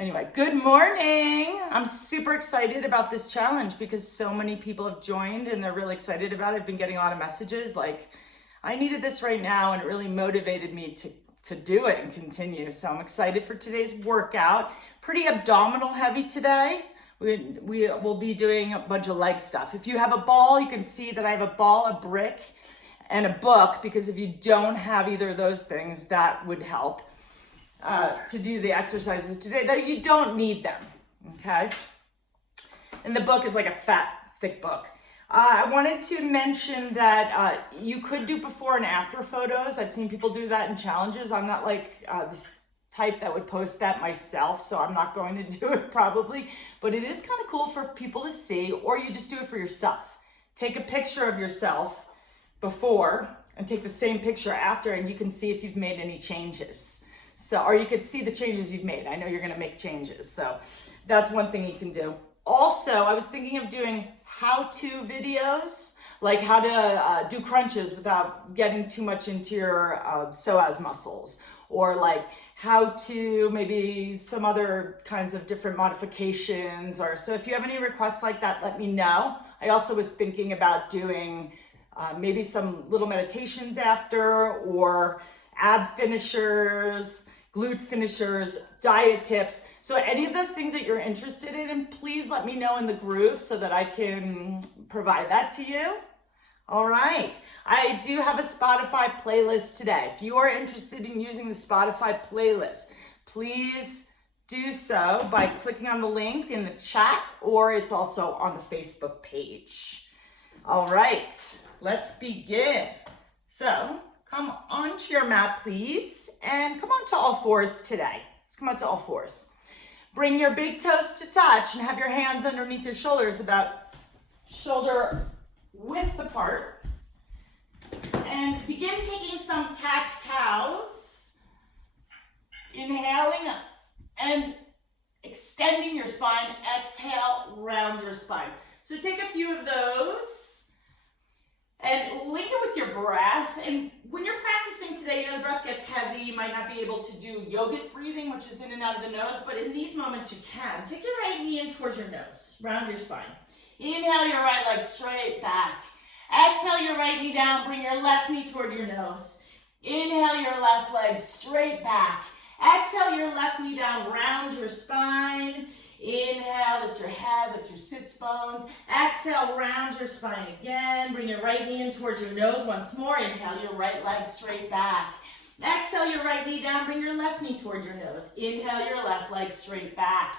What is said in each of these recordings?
Anyway, good morning. I'm super excited about this challenge because so many people have joined and they're really excited about it. I've been getting a lot of messages like, I needed this right now, and it really motivated me to do it and continue. So I'm excited for today's workout. Pretty abdominal heavy today. We will be doing a bunch of leg stuff. If you have a ball, you can see that I have a ball, a brick, and a book, because if you don't have either of those things, that would help to do the exercises today, though you don't need them, okay? And the book is like a fat, thick book. I wanted to mention that you could do before and after photos. I've seen people do that in challenges. I'm not like this type that would post that myself, so I'm not going to do it probably, but it is kind of cool for people to see, or you just do it for yourself. Take a picture of yourself before and take the same picture after, and you can see if you've made any changes. So, or you could see the changes you've made. I know you're gonna make changes, so that's one thing you can do. Also, I was thinking of doing how-to videos, like how to do crunches without getting too much into your psoas muscles, or like how to maybe some other kinds of different modifications. Or so if you have any requests like that, let me know. I also was thinking about doing maybe some little meditations after, or ab finishers, glute finishers, diet tips. So any of those things that you're interested in, please let me know in the group so that I can provide that to you. All right, I do have a Spotify playlist today. If you are interested in using the Spotify playlist, please do so by clicking on the link in the chat, or it's also on the Facebook page. All right, let's begin. So come onto your mat, please, and come onto all fours today. Let's come onto all fours. Bring your big toes to touch and have your hands underneath your shoulders, about shoulder width apart. And begin taking some cat-cows. Inhaling and extending your spine. Exhale, round your spine. So take a few of those and link it with your breath. And when you're practicing today, the breath gets heavy. You might not be able to do yogic breathing, which is in and out of the nose, but in these moments you can. Take your right knee in towards your nose, round your spine. Inhale your right leg straight back. Exhale your right knee down, bring your left knee toward your nose. Inhale your left leg straight back. Exhale your left knee down, round your spine. Inhale, lift your head, lift your sits bones. Exhale, round your spine again. Bring your right knee in towards your nose once more. Inhale your right leg straight back. Exhale your right knee down, bring your left knee toward your nose. Inhale your left leg straight back.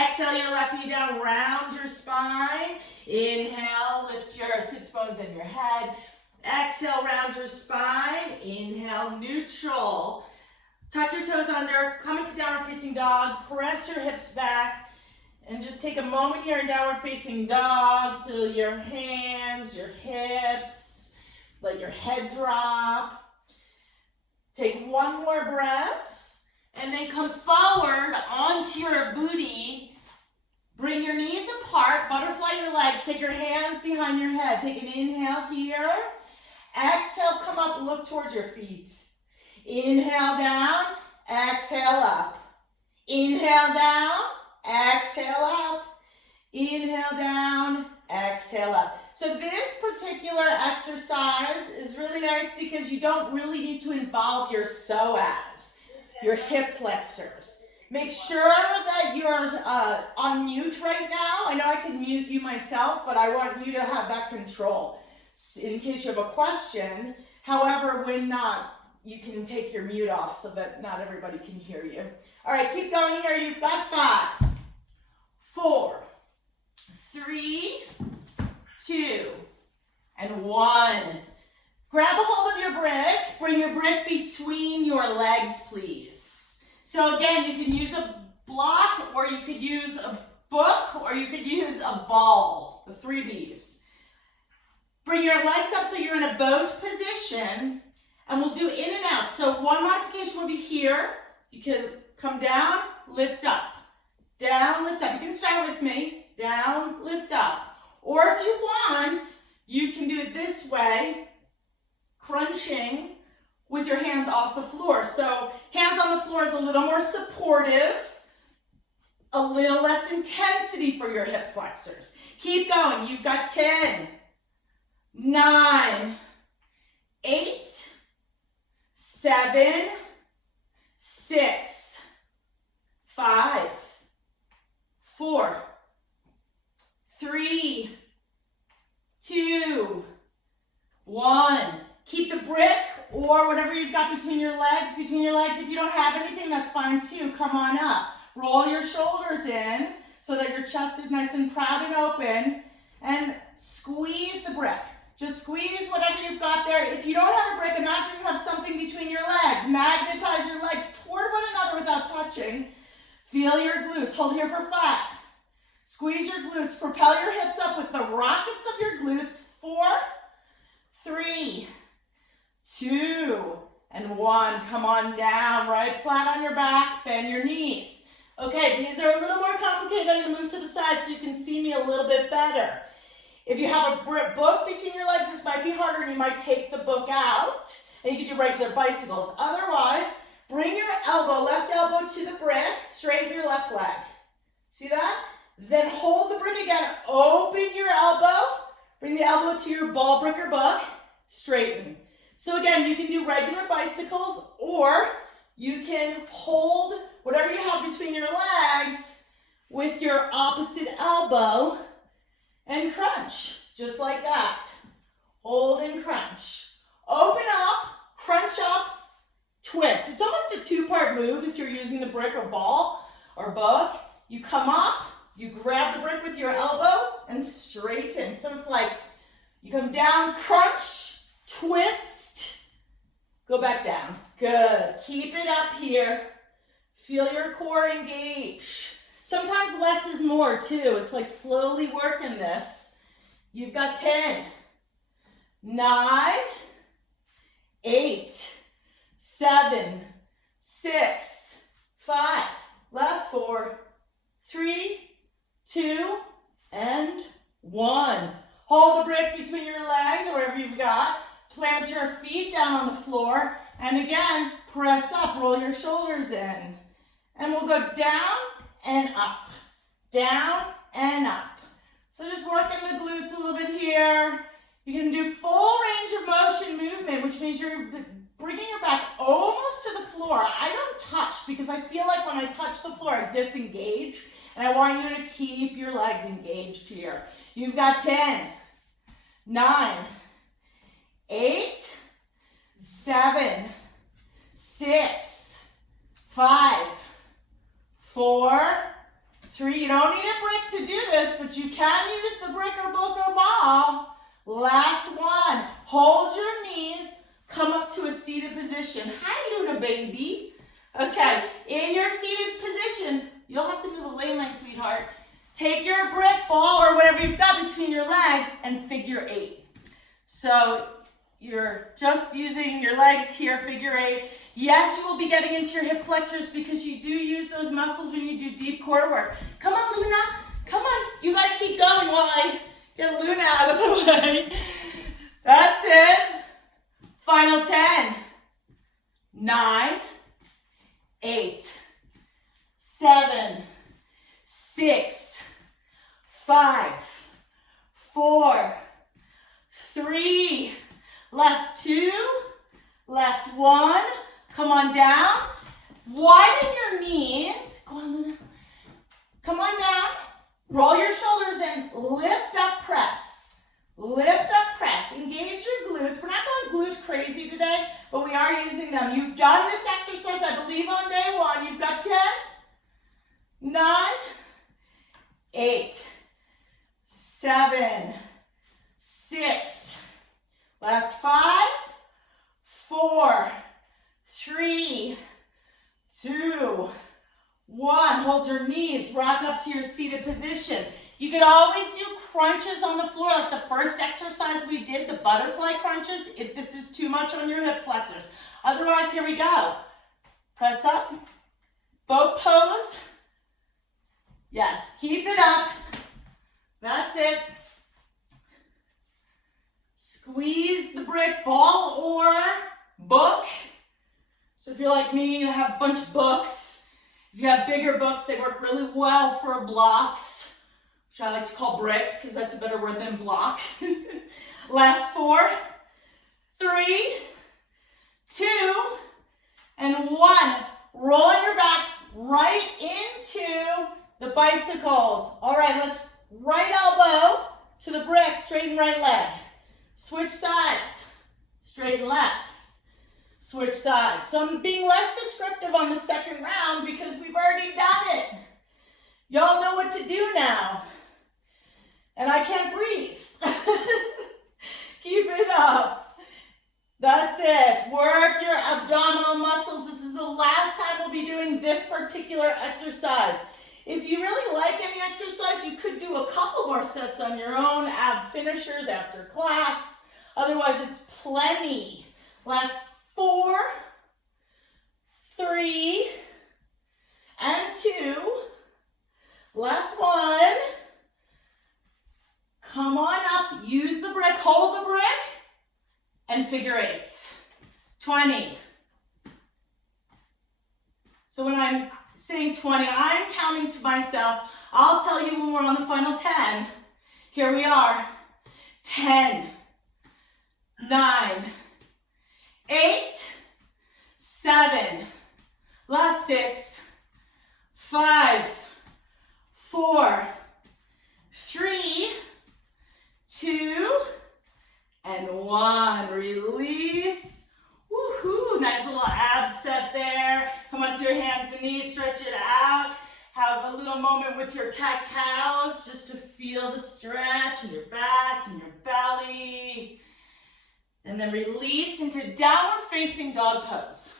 Exhale your left knee down, round your spine. Inhale, lift your sits bones and your head. Exhale, round your spine. Inhale, neutral. Tuck your toes under, come into downward facing dog, press your hips back, and just take a moment here in downward facing dog. Feel your hands, your hips, let your head drop. Take one more breath, and then come forward onto your booty. Bring your knees apart, butterfly your legs, take your hands behind your head. Take an inhale here. Exhale, come up, look towards your feet. Inhale down, exhale up. Inhale down, exhale up. Inhale down, exhale up. So this particular exercise is really nice because you don't really need to involve your psoas, your hip flexors. Make sure that you're on mute right now. I know I can mute you myself, but I want you to have that control in case you have a question. However, when not, you can take your mute off so that not everybody can hear you. All right, keep going here. You've got 5, 4, 3, 2, and 1. Grab a hold of your brick. Bring your brick between your legs, please. So again, you can use a block, or you could use a book, or you could use a ball, the 3 Bs. Bring your legs up so you're in a boat position. And we'll do in and out. So one modification will be here. You can come down, lift up. Down, lift up. You can start with me. Down, lift up. Or if you want, you can do it this way, crunching with your hands off the floor. So hands on the floor is a little more supportive. a little less intensity for your hip flexors. Keep going. You've got 10, 9, 8, 7, 6, 5, 4, 3, 2, 1. Keep the brick or whatever you've got between your legs. If you don't have anything, that's fine too. Come on up. Roll your shoulders in so that your chest is nice and proud and open. And squeeze the brick. Just squeeze whatever you've got there. If you don't have a brick, imagine you have something between your legs. Magnetize your legs toward one another without touching. Feel your glutes. Hold here for 5. Squeeze your glutes. Propel your hips up with the rockets of your glutes. 4, 3, 2, and 1. Come on down, right flat on your back, bend your knees. Okay, these are a little more complicated. I'm going to move to the side so you can see me a little bit better. If you have a book between your legs, this might be harder and you might take the book out and you can do regular bicycles. Otherwise, bring your elbow, left elbow to the brick, straighten your left leg. See that? Then hold the brick again, open your elbow, bring the elbow to your ball brick or book, straighten. So again, you can do regular bicycles or you can hold whatever you have between your legs with your opposite elbow and crunch, just like that. Hold and crunch. Open up, crunch up, twist. It's almost a 2-part move if you're using the brick or ball or book. You come up, you grab the brick with your elbow and straighten. So it's like you come down, crunch, twist, go back down. Good. Keep it up here. Feel your core engage. Sometimes less is more too. It's like slowly working this. You've got 10, 9, 8, 7, 6, 5. Last 4, 3, 2, and 1. Hold the brick between your legs or wherever you've got. Plant your feet down on the floor. And again, press up, roll your shoulders in. And we'll go down and up, down and up. So just working the glutes a little bit here. You can do full range of motion movement, which means you're bringing your back almost to the floor. I don't touch because I feel like when I touch the floor, I disengage. And I want you to keep your legs engaged here. You've got 10, 9, 8, 7, 6, 5, 4, 3. You don't need a brick to do this, but you can use the brick or book or ball. Last 1. Hold your knees. Come up to a seated position. Hi, Luna baby. Okay, in your seated position, you'll have to move away, my sweetheart. Take your brick, ball, or whatever you've got between your legs and figure 8. So you're just using your legs here, figure 8. Yes, you will be getting into your hip flexors because you do use those muscles when you do deep core work. Come on, Luna. Come on. You guys keep going while I get Luna out of the way. That's it. Final 10, 9, 8, 7, 6, 5, 4, 3, last 2, last 1. Come on down. Widen your knees. Go on, Luna. Come on down. Roll your shoulders in. Lift up, press. Lift up, press. Engage your glutes. We're not going glutes crazy today, but we are using them. You've done this exercise, I believe, on day 1. You've got 10, 9, 8, 7, 6, last 5, 4, 3, 2, 1. Hold your knees, rock up to your seated position. You could always do crunches on the floor like the first exercise we did, the butterfly crunches, if this is too much on your hip flexors. Otherwise, here we go. Press up, boat pose. Yes, keep it up. That's it. Squeeze the brick, ball or book. So if you're like me, you have a bunch of books If you have bigger books, they work really well for blocks, which I like to call bricks because that's a better word than block. Last 4, 3, 2, and 1. Rolling your back right into the bicycles. All right, let's right elbow to the brick, straighten right leg. Switch sides, straighten left. Switch sides. So I'm being less descriptive on the second round because we've already done it. Y'all know what to do now. And I can't breathe. Keep it up. That's it. Work your abdominal muscles. This is the last time we'll be doing this particular exercise. If you really like any exercise, you could do a couple more sets on your own, ab finishers after class. Otherwise, it's plenty. Last 4, 3, and 2. Last 1. Come on up, use the brick, hold the brick, and figure 8s. 20. So when I'm saying 20, I'm counting to myself. I'll tell you when we're on the final 10. Here we are. 10, 9, 8, 7, last 6, 5, 4, 3, 2, and 1. Release. Woohoo! Nice little ab set there. Come onto your hands and knees, stretch it out. Have a little moment with your cat-cows just to feel the stretch in your back and your belly. And then release into downward facing dog pose.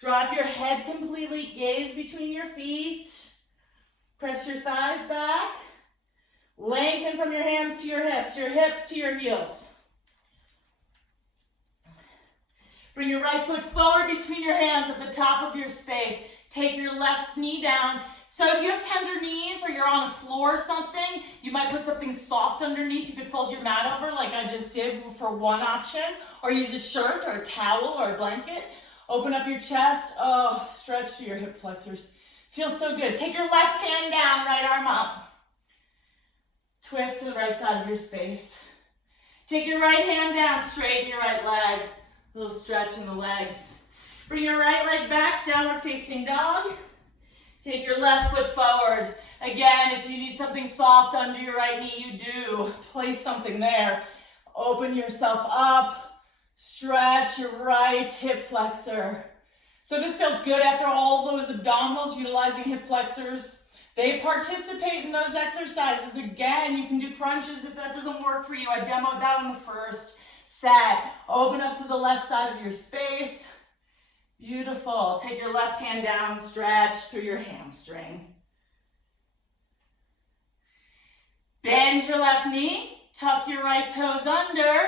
Drop your head completely, gaze between your feet. Press your thighs back. Lengthen from your hands to your hips to your heels. Bring your right foot forward between your hands at the top of your space. Take your left knee down. So if you have tender knees or you're on a floor or something, you might put something soft underneath. You could fold your mat over like I just did for one option, or use a shirt or a towel or a blanket. Open up your chest. Oh, stretch to your hip flexors. Feels so good. Take your left hand down, right arm up. Twist to the right side of your space. Take your right hand down, straighten your right leg. A little stretch in the legs. Bring your right leg back, downward facing dog. Take your left foot forward. Again, if you need something soft under your right knee, you do. Place something there. Open yourself up. Stretch your right hip flexor. So this feels good after all those abdominals, utilizing hip flexors. They participate in those exercises. Again, you can do crunches if that doesn't work for you. I demoed that on the first set. Open up to the left side of your space. Beautiful. Take your left hand down, stretch through your hamstring. Bend your left knee, tuck your right toes under,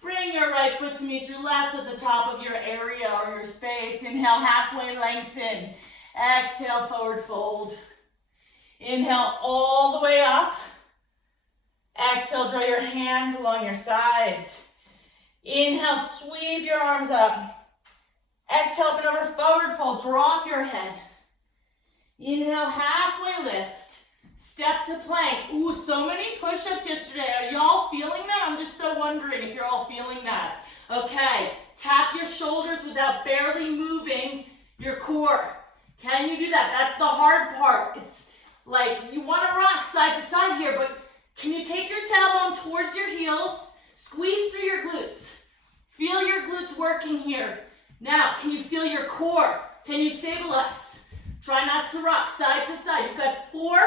bring your right foot to meet your left at the top of your area or your space. Inhale, halfway lengthen. Exhale, forward fold. Inhale all the way up. Exhale, draw your hands along your sides. Inhale, sweep your arms up. Exhale, up and over, forward fold, drop your head. Inhale, halfway lift. Step to plank. Ooh, so many push-ups yesterday. Are y'all feeling that? I'm just so wondering if you're all feeling that. Okay, tap your shoulders without barely moving your core. Can you do that? That's the hard part. It's like you want to rock side to side here, but can you take your tailbone towards your heels, squeeze through your glutes. Feel your glutes working here. Now, can you feel your core? Can you stabilize? Try not to rock side to side. You've got 4,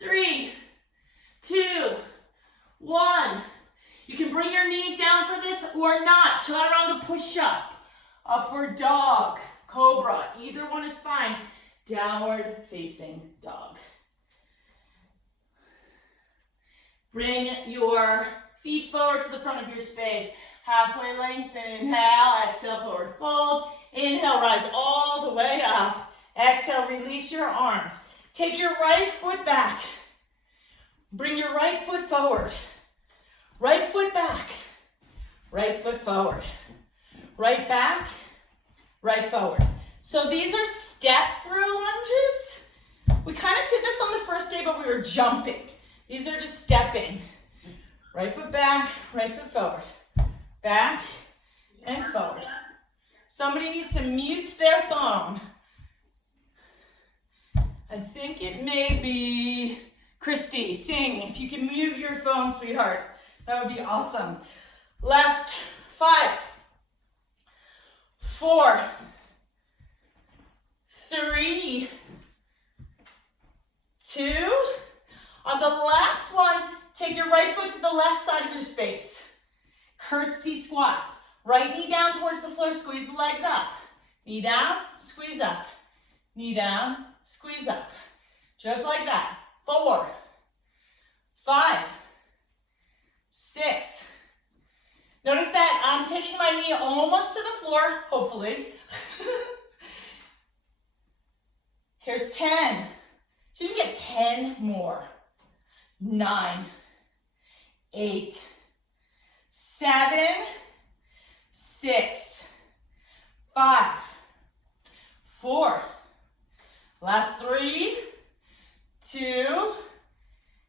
3, 2, 1. You can bring your knees down for this or not. Chaturanga push-up, upward dog, cobra. Either one is fine. Downward facing dog. Bring your feet forward to the front of your space. Halfway lengthen, inhale, exhale, forward fold. Inhale, rise all the way up. Exhale, release your arms. Take your right foot back. Bring your right foot forward. Right foot back. Right foot forward. Right back, right forward. So these are step-through lunges. We kind of did this on the first day, but we were jumping. These are just stepping. Right foot back, right foot forward. Back and forward. Somebody needs to mute their phone. I think it may be Christy. Sing. If you can mute your phone, sweetheart, that would be awesome. Last 5, 4, 3, 2. On the last one, take your right foot to the left side of your space. Curtsy squats. Right knee down towards the floor, squeeze the legs up. Knee down, squeeze up. Knee down, squeeze up. Just like that. 4, 5, 6. Notice that I'm taking my knee almost to the floor, hopefully. Here's 10. So you can get 10 more. 9, 8, 7, 6, 5, 4. Last 3, 2,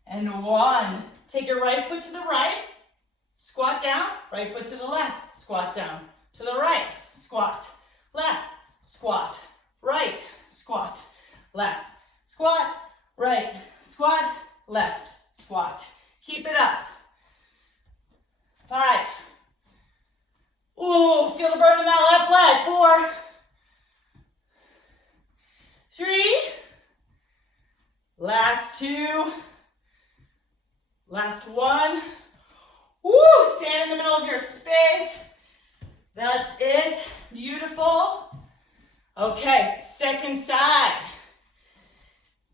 and 1. Take your right foot to the right, squat down, right foot to the left, squat down, to the right, squat, left, squat, right, squat, left, squat, right, squat, left, squat. Keep it up. 5. Ooh, feel the burn in that left leg. 4, 3. Last 2. Last 1. Woo, stand in the middle of your space. That's it. Beautiful. Okay, second side.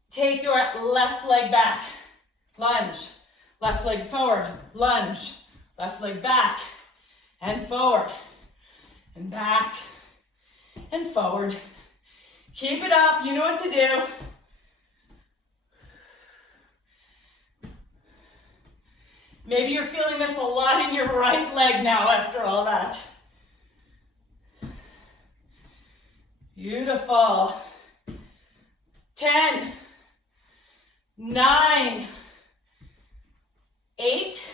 Take your left leg back. Lunge. Left leg forward. Lunge. Left leg back and forward and back and forward. Keep it up. You know what to do. Maybe you're feeling this a lot in your right leg now after all that. Beautiful. 10, 9, 8,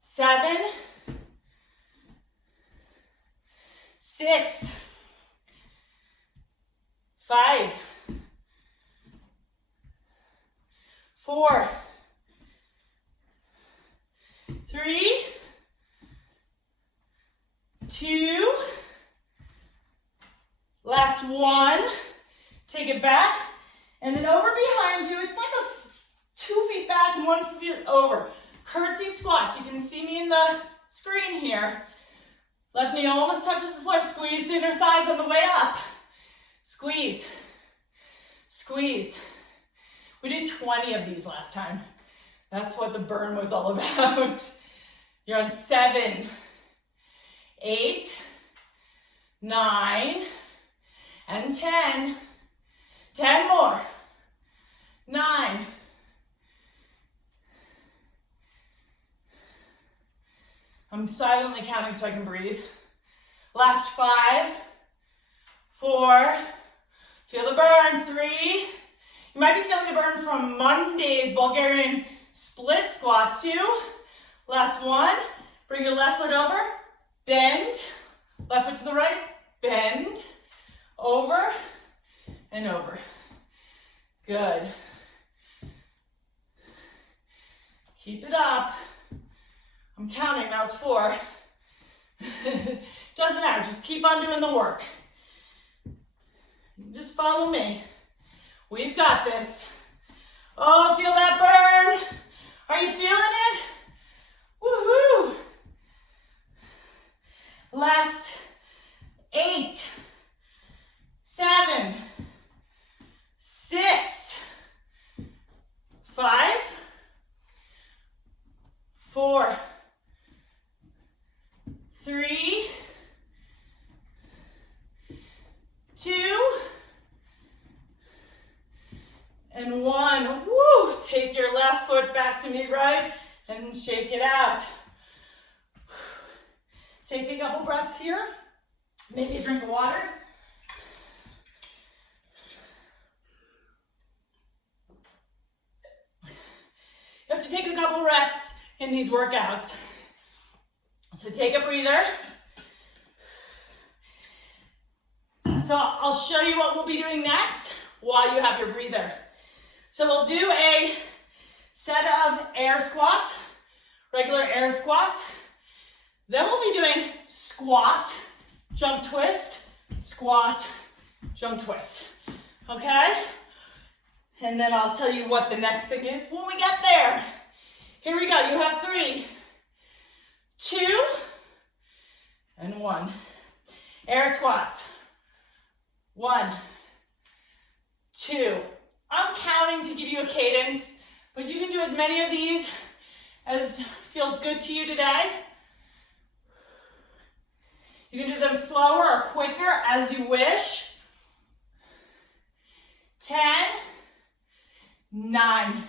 7, 6, 5, 4, 3, 2, last 1, take it back, and then over behind you, it's like a 2 feet back, 1 foot over. Curtsy squats, you can see me in the screen here. Left knee almost touches the floor, squeeze the inner thighs on the way up. Squeeze, squeeze. We did 20 of these last time. That's what the burn was all about. You're on 7, 8, 9, and 10. 10 more. 9. I'm silently counting so I can breathe. Last 5, 4, feel the burn. 3. You might be feeling the burn from Monday's Bulgarian split squats too. Last 1, bring your left foot over, bend, left foot to the right, bend, over, and over. Good. Keep it up. I'm counting, that was 4. Doesn't matter, just keep on doing the work. Just follow me. We've got this. Oh, feel that burn? Are you feeling it? Woohoo! Last 8, 7, 6, 5, 4, 3, 2, and 1. Woo! Take your left foot back to meet right and shake it out. Take a couple breaths here. Maybe a drink of water. You have to take a couple rests in these workouts. So take a breather. So I'll show you what we'll be doing next while you have your breather. So we'll do a set of air squats, regular air squats. Then we'll be doing squat, jump twist, squat, jump twist. Okay? And then I'll tell you what the next thing is when we get there. Here we go. You have 3, 2, and 1. Air squats. 1, 2. I'm counting to give you a cadence, but you can do as many of these as feels good to you today. You can do them slower or quicker as you wish. 10, 9,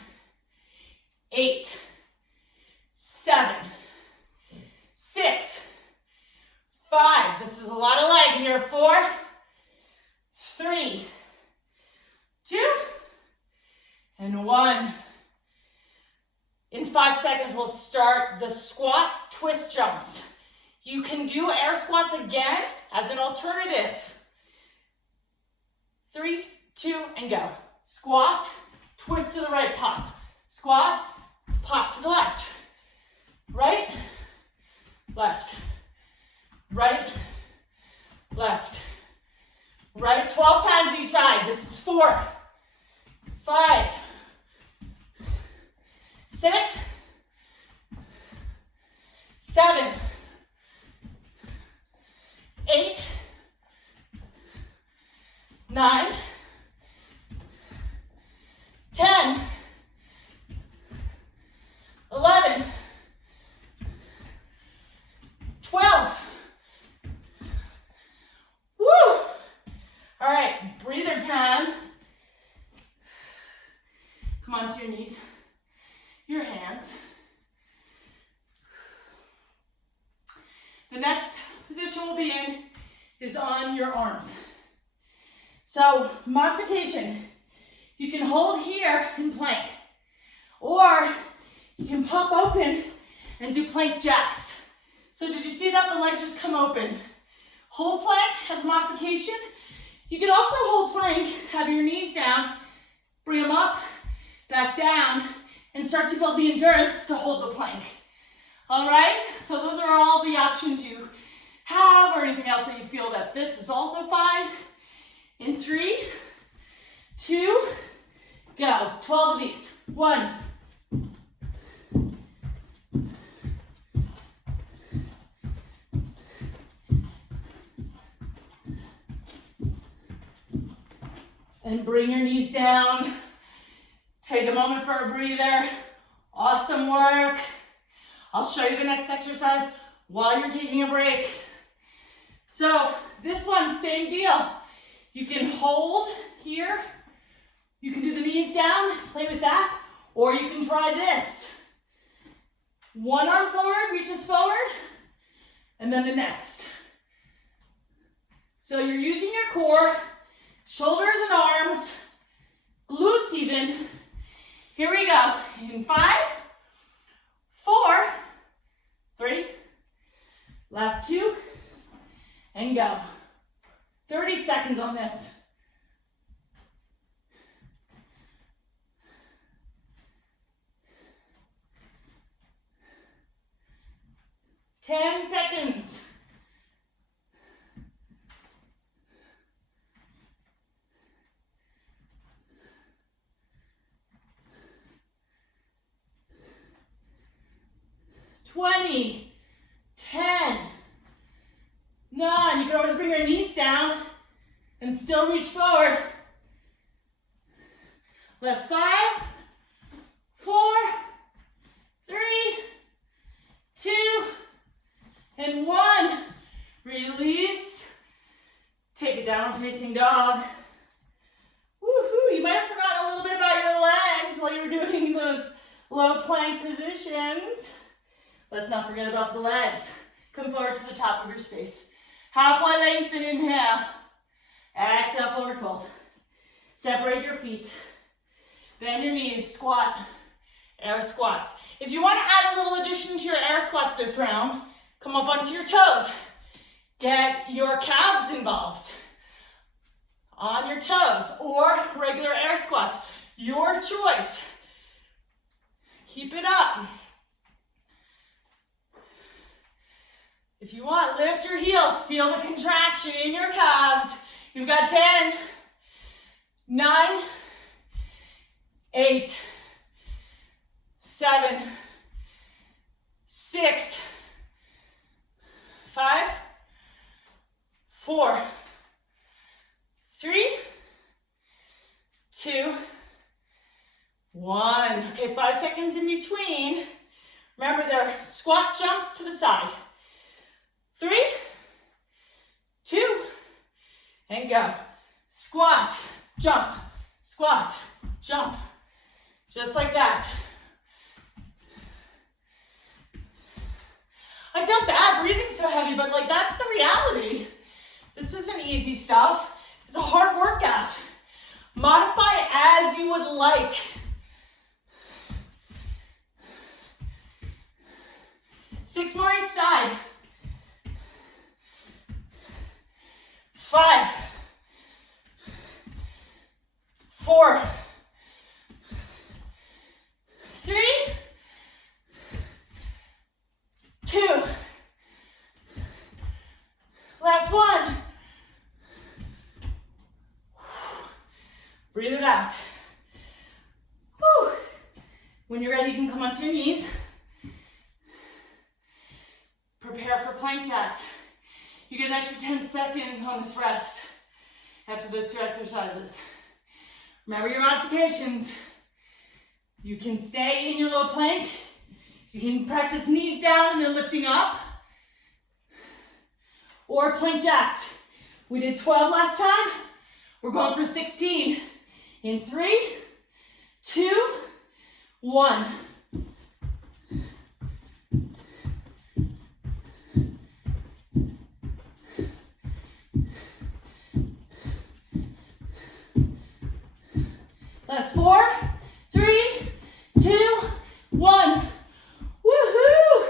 8, 7, 6, 5. This is a lot of leg here. 4, 3, 2, and 1. In 5 seconds, we'll start the squat twist jumps. You can do air squats again as an alternative. 3, 2, and go. Squat, twist to the right, pop. Squat, pop to the left. Right, left, right, left, right. 12 times each side. This is 4, 5, 6, 7, 8, 9, 10, 11, 12. Woo! All right, breather time. Come on to your knees, your hands. The next position we'll be in is on your arms. So, modification. You can hold here in plank, or you can pop open and do plank jacks. So did you see that? The legs just come open. Hold plank as modification. You can also hold plank, have your knees down, bring them up, back down, and start to build the endurance to hold the plank. All right? So those are all the options you have, or anything else that you feel that fits is also fine. In 3, 2, go. 12 of these. 1, 2, and bring your knees down. Take a moment for a breather. Awesome work. I'll show you the next exercise while you're taking a break. So this one, same deal. You can hold here. You can do the knees down, play with that, or you can try this. One arm forward, reaches forward, and then the next. So you're using your core, shoulders and arms, glutes even. Here we go. In 5, 4, 3, last 2, and go. 30 seconds on this. 10 seconds. 20, 10, 9. You can always bring your knees down and still reach forward. Last 5, 4, 3, 2, and 1. Release. Take it down, facing dog. Woohoo! You might have forgotten a little bit about your legs while you were doing those low plank positions. Let's not forget about the legs. Come forward to the top of your space. Halfway lengthen, inhale. Exhale, forward fold. Separate your feet. Bend your knees, squat, air squats. If you want to add a little addition to your air squats this round, come up onto your toes. Get your calves involved on your toes or regular air squats. Your choice. Keep it up. If you want, lift your heels. Feel the contraction in your calves. You've got 10, 9, 8, 7, 6, 5, 4, 3, 2, 1. Okay, 5 seconds in between. Remember, there are squat jumps to the side. 3, 2, and go. Squat, jump, squat, jump. Just like that. I feel bad breathing so heavy, but like that's the reality. This isn't easy stuff. It's a hard workout. Modify as you would like. Six more each side. 5, 4, 3, 2, last one. Breathe it out. Whew. When you're ready, you can come onto your knees. Prepare for plank jacks. You get an extra 10 seconds on this rest after those 2 exercises. Remember your modifications. You can stay in your low plank. You can practice knees down and then lifting up. Or plank jacks. We did 12 last time. We're going for 16. In 3, 2, 1. Last 4, 3, 2, 1. Woohoo!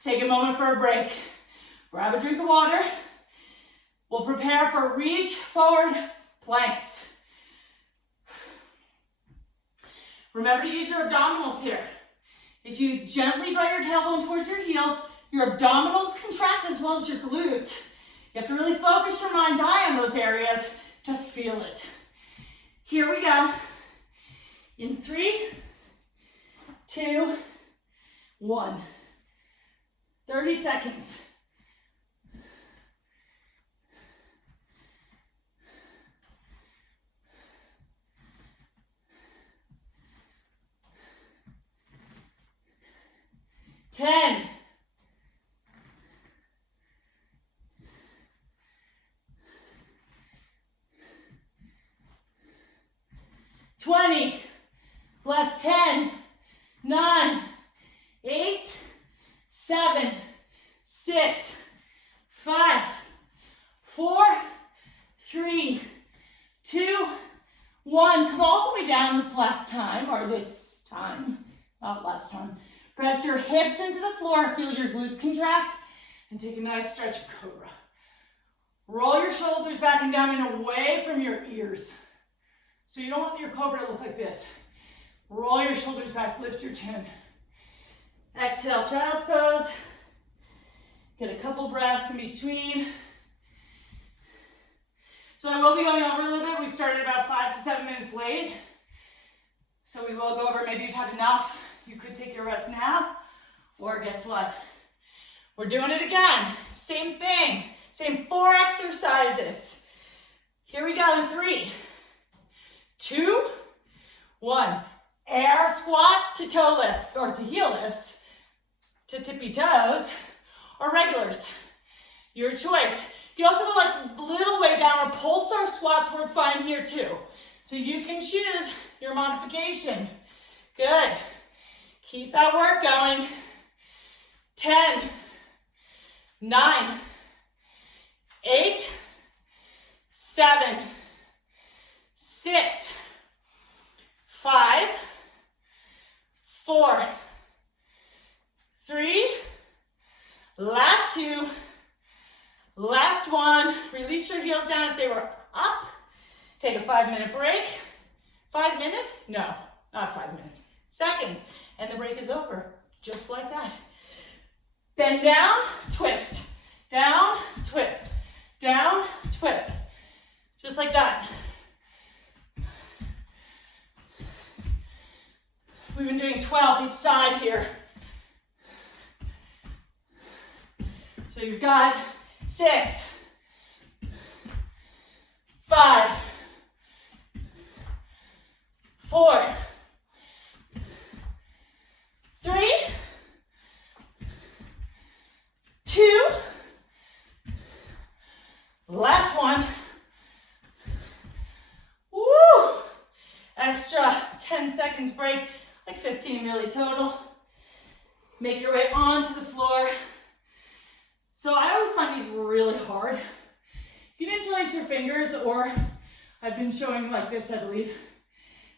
Take a moment for a break. Grab a drink of water. We'll prepare for reach forward planks. Remember to use your abdominals here. If you gently draw your tailbone towards your heels, your abdominals contract as well as your glutes. You have to really focus your mind's eye on those areas to feel it. Here we go. In 3, 2, 1. 30 seconds. Ten. 20. Last 10, 9, 8, 7, 6, 5, 4, 3, 2, 1. Come all the way down this last time, or this time, not last time. Press your hips into the floor, feel your glutes contract, and take a nice stretch of cobra. Roll your shoulders back and down and away from your ears. So you don't want your cobra to look like this. Roll your shoulders back, lift your chin. Exhale, child's pose. Get a couple breaths in between. So I will be going over a little bit. We started about 5 to 7 minutes late. So we will go over, maybe you've had enough. You could take your rest now, or guess what? We're doing it again. Same thing, same 4 exercises. Here we go in 3, 2, 1. Air squat to toe lift, or to heel lifts, to tippy toes, or regulars. Your choice. You can also go like a little way down, or pulsar squats work fine here too. So you can choose your modification. Good. Keep that work going. 10, 9, 8, 7, 6, 5, 4, 3, last 2, last 1. Release your heels down if they were up. Take a 5-minute break. 5 minutes? No, not 5 minutes. Seconds. And the break is over, just like that. Bend down, twist. Down, twist. Down, twist. Just like that. We've been doing 12 each side here. So you've got 6, 5, 4, 3, 2, last 1. Woo! Extra 10 seconds break, like 15 really total. Make your way onto the floor. So I always find these really hard. You can interlace your fingers, or I've been showing like this, I believe.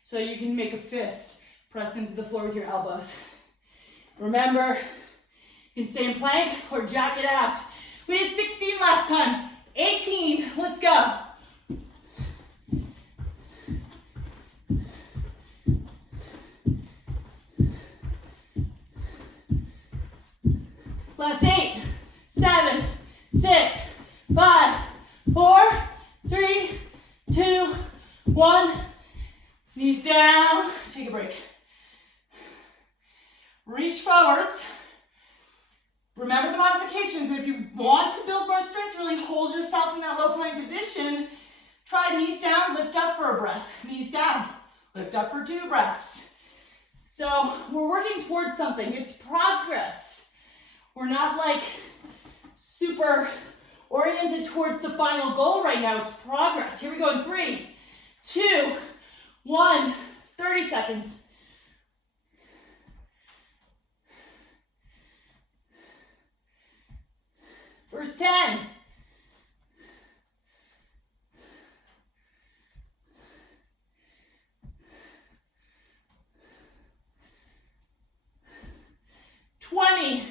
So you can make a fist, press into the floor with your elbows. Remember, you can stay in plank or jack it out. We did 16 last time. 18, let's go. Last 8, 7, 6, 5, 4, 3, 2, 1. Knees down, take a break. Reach forwards. Remember the modifications, and if you want to build more strength, really hold yourself in that low plank position. Try knees down, lift up for a breath. Knees down, lift up for 2 breaths. So we're working towards something. It's progress. We're not like super oriented towards the final goal right now. It's progress. Here we go in 3, 2, 1, 30 seconds. Verse 10. $20.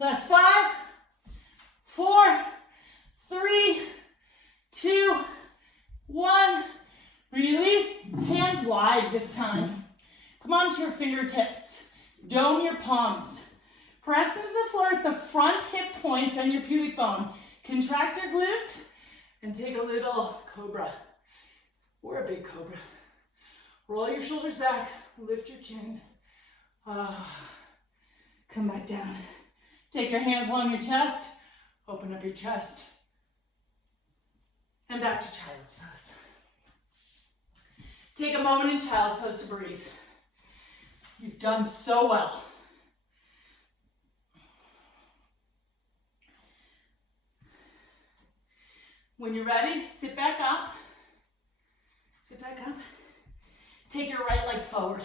Last 5, 4, 3, 2, 1. Release, hands wide this time. Come onto your fingertips. Dome your palms. Press into the floor with the front hip points and your pubic bone. Contract your glutes and take a little cobra or a big cobra. Roll your shoulders back, lift your chin. Come back down. Take your hands along your chest, open up your chest, and back to child's pose. Take a moment in child's pose to breathe. You've done so well. When you're ready, sit back up. Sit back up. Take your right leg forward.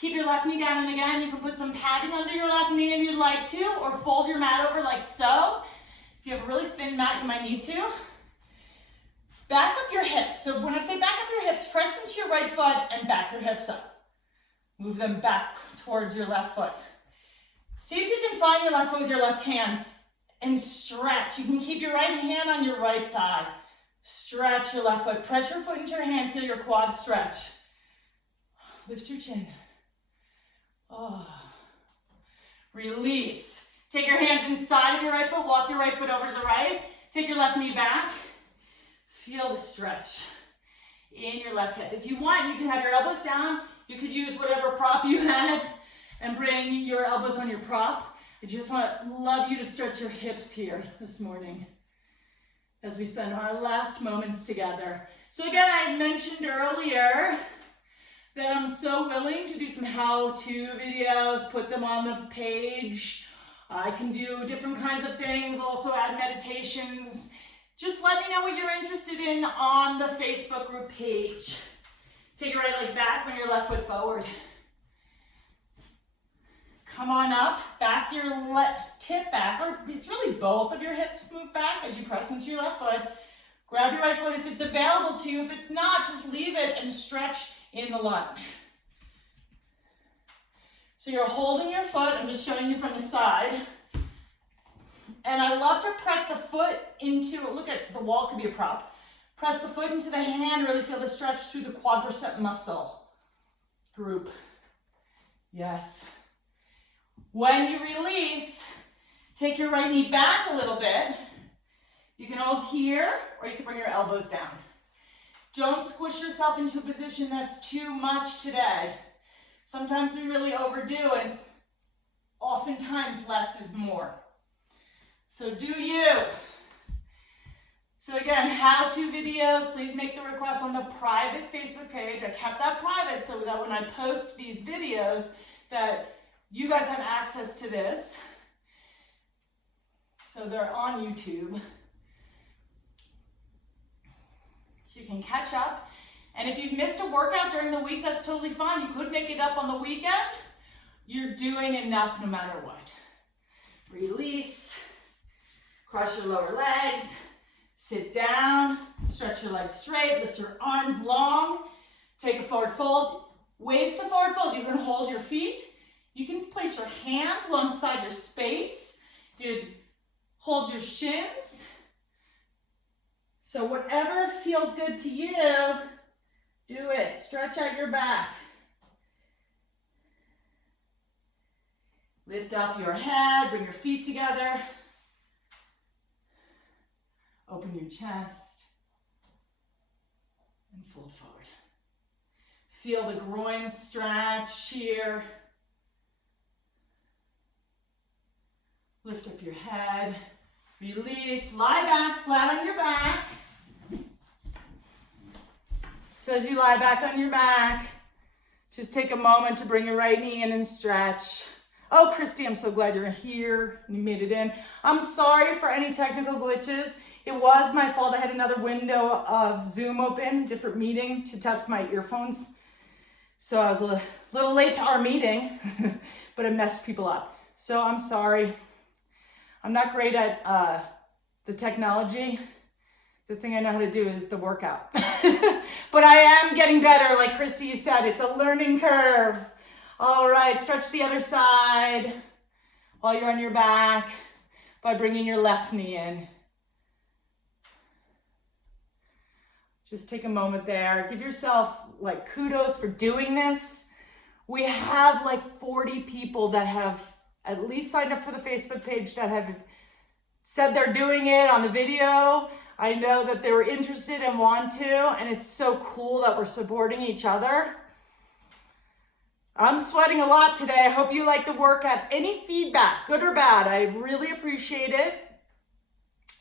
Keep your left knee down, and again, you can put some padding under your left knee if you'd like to, or fold your mat over like so. If you have a really thin mat, you might need to. Back up your hips. So when I say back up your hips, press into your right foot and back your hips up. Move them back towards your left foot. See if you can find your left foot with your left hand and stretch. You can keep your right hand on your right thigh. Stretch your left foot. Press your foot into your hand. Feel your quad stretch. Lift your chin. Oh. Release. Take your hands inside of your right foot. Walk your right foot over to the right. Take your left knee back. Feel the stretch in your left hip. If you want, you can have your elbows down. You could use whatever prop you had and bring your elbows on your prop. I just love you to stretch your hips here this morning as we spend our last moments together. So again, I mentioned earlier that I'm so willing to do some how-to videos, put them on the page. I can do different kinds of things, also add meditations. Just let me know what you're interested in on the Facebook group page. Take your right leg back, bring your left foot forward. Come on up, back your left hip back, or it's really both of your hips move back as you press into your left foot. Grab your right foot if it's available to you. If it's not, just leave it and stretch in the lunge. So you're holding your foot, I'm just showing you from the side. And I love to press the foot into, look at the wall, could be a prop. Press the foot into the hand, really feel the stretch through the quadricep muscle group. Yes. When you release, take your right knee back a little bit. You can hold here, or you can bring your elbows down. Don't squish yourself into a position that's too much today. Sometimes we really overdo it. Oftentimes less is more. So do you. So again, how-to videos, please make the request on the private Facebook page. I kept that private so that when I post these videos that you guys have access to this. So they're on YouTube. So you can catch up. And if you've missed a workout during the week, that's totally fine. You could make it up on the weekend. You're doing enough no matter what. Release. Cross your lower legs. Sit down. Stretch your legs straight. Lift your arms long. Take a forward fold. Waist to forward fold. You can hold your feet. You can place your hands alongside your space. You could hold your shins. So whatever feels good to you, do it. Stretch out your back. Lift up your head, bring your feet together. Open your chest and fold forward. Feel the groin stretch here. Lift up your head. Release, lie back, flat on your back. So as you lie back on your back, just take a moment to bring your right knee in and stretch. Oh, Christy, I'm so glad you're here. You made it in. I'm sorry for any technical glitches. It was my fault. I had another window of Zoom open, different meeting to test my earphones. So I was a little late to our meeting, but it messed people up. So I'm sorry. I'm not great at the technology. The thing I know how to do is the workout. But I am getting better, like Christy, you said. It's a learning curve. All right, stretch the other side while you're on your back by bringing your left knee in. Just take a moment there. Give yourself like kudos for doing this. We have like 40 people that have at least signed up for the Facebook page that have said they're doing it on the video. I know that they were interested and want to, and it's so cool that we're supporting each other. I'm sweating a lot today. I hope you like the workout. Any feedback, good or bad, I really appreciate it.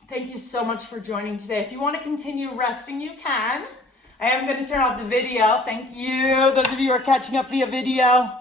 Thank you so much for joining today. If you want to continue resting, you can. I am going to turn off the video. Thank you, those of you who are catching up via video.